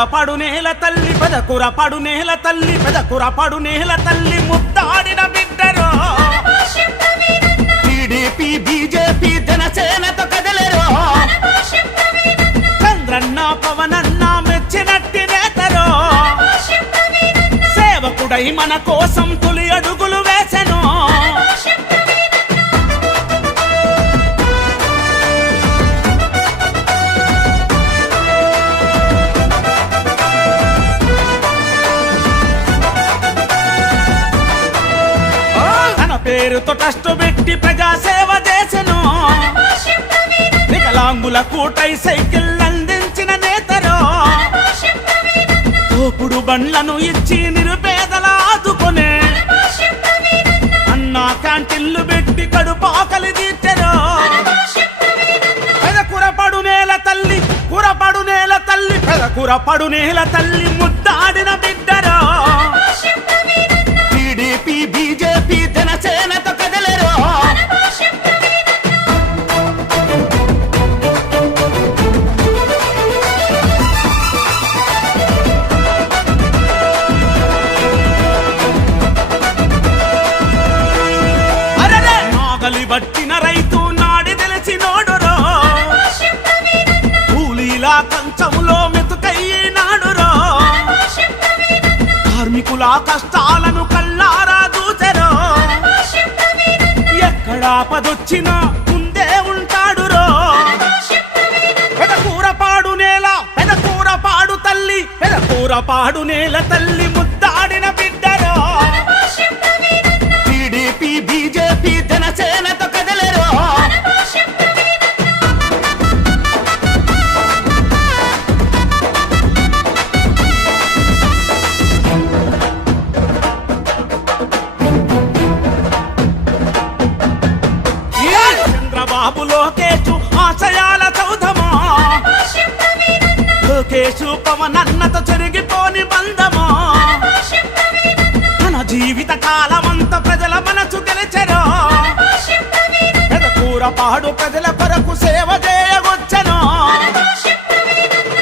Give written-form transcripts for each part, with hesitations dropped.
పెదకురపడు నేల తల్లి పెదకురపడు నేల తల్లి పెదకురపడు నేల తల్లి ముద్దాడిన బిడ్డరో టీడీపీ బీజేపీ జనసేనతో కదలరో చంద్రన్న పవనన్న మెచ్చినట్టి నేతరో సేవకుడై మన కోసం తొలి అడుగులు వేసెను పేరుతో ట్రస్ట్ పెట్టి ప్రజా సేవ చేసెను వికలాంగుల కూటై సైకిల్ అందించిన నేతరో తోపుడు బండ్లను ఇచ్చి నిరుపేదల ఆదుకునే అన్నా క్యాంటీన్లు పెట్టి కడుపాకలి తీర్చెరో పెదకురపడు నేల తల్లి కురపడు నేల తల్లి పెదకురపడు నేల తల్లి ముద్దాడిన బిడ్డరో టీడీపీ బీజేపీ జనసేనతో కదలరో అరరే నాగలి బట్టిన రైతు నాడి తెలిసి నోడురో కూలీలా కంచములో మెతుకయ్యినాడురో కార్మికుల కష్టాలను కల్లారా దూచెరో ఎక్కడా పదొచ్చినా ముందే ఉంటాడురో పెదకూరపాడు నేల పెదకూరపాడు తల్లి పెదకూరపాడు నేల తల్లి ముద్దాడిన బిడ్డరో టీడీపీ బీజేపీ జనసేనతో కదలరో చంద్రబాబు లోకేశు ఆశయాల చౌధమా లోకేశు పవనన్నతో చెరిగిపోని బంధమా తన జీవిత కాలమంతా ప్రజల మనసు గెలిచెరో పెదకూరపాడు ప్రజల కొరకు సేవ చేయవచ్చెను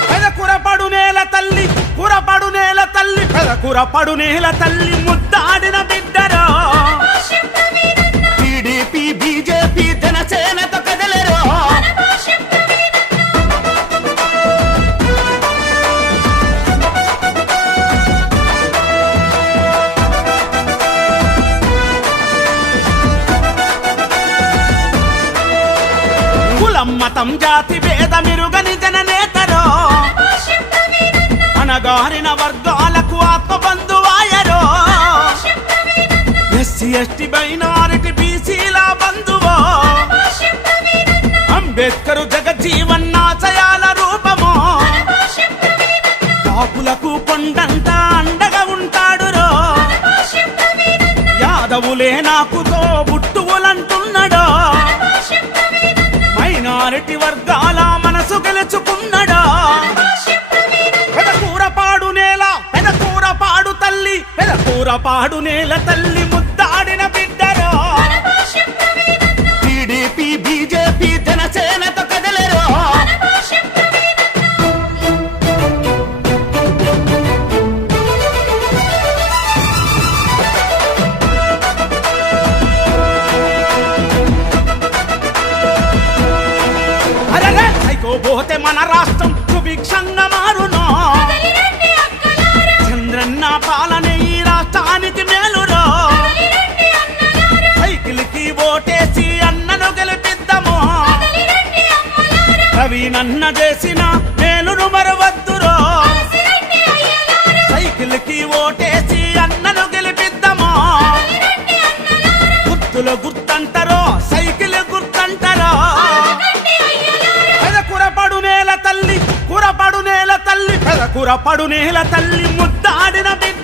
పెదకురపడు నేల తల్లి కురపడు నేల తల్లి పెదకురపడు నేల తల్లి ముద్దాడిన బిడ్డరో టీడీపీ బీజేపీ జనసేనతో కదలరో కులం మతం జాతి భేదమిరుగని జననేతరో అనగారిన వర్గాలకు ఆత్మబంధువాయరో ఎస్సీ ఎస్టీ మైనారిటీ బీసీల బంధువో అంబేద్కరు జగజ్జీవన్ ఆశయాల రూపమో కాపులకు కొండంత అండగా ఉంటాడురో యాదవులే నాకుతో బుట్టువులంటున్నాడో మైనారిటీ వర్గాల మనసు గెలుచుకున్నాడో పెదకూరపాడు నేల పెదకూరపాడు తల్లి పెదకూరపాడు నేల తల్లి ముద్దాడిన బిడ్డరో టీడీపీ బీజేపీ జనసేనతో కదలరో అరే సైకోబోతే మన రాష్ట్రం సుభిక్షంగా మారునో చంద్రన్న పాలనే ఈ రాష్ట్రానికి మేలురో సైకిల్ కి ఓటేసి అన్నను గెలిపిద్దాము రవినన్న చేసిన మేలును మరవద్దురో సైకిల్ కి ఓటేసి అన్నను గెలిపిద్దాము గుర్తులో గుర్తంటారో సైకిల్ గుర్తంటారో పెదకురపడు నేల తల్లి కురపడు నేల తల్లి పెదకురపడు నేల తల్లి ముద్దాడిన బిడ్డ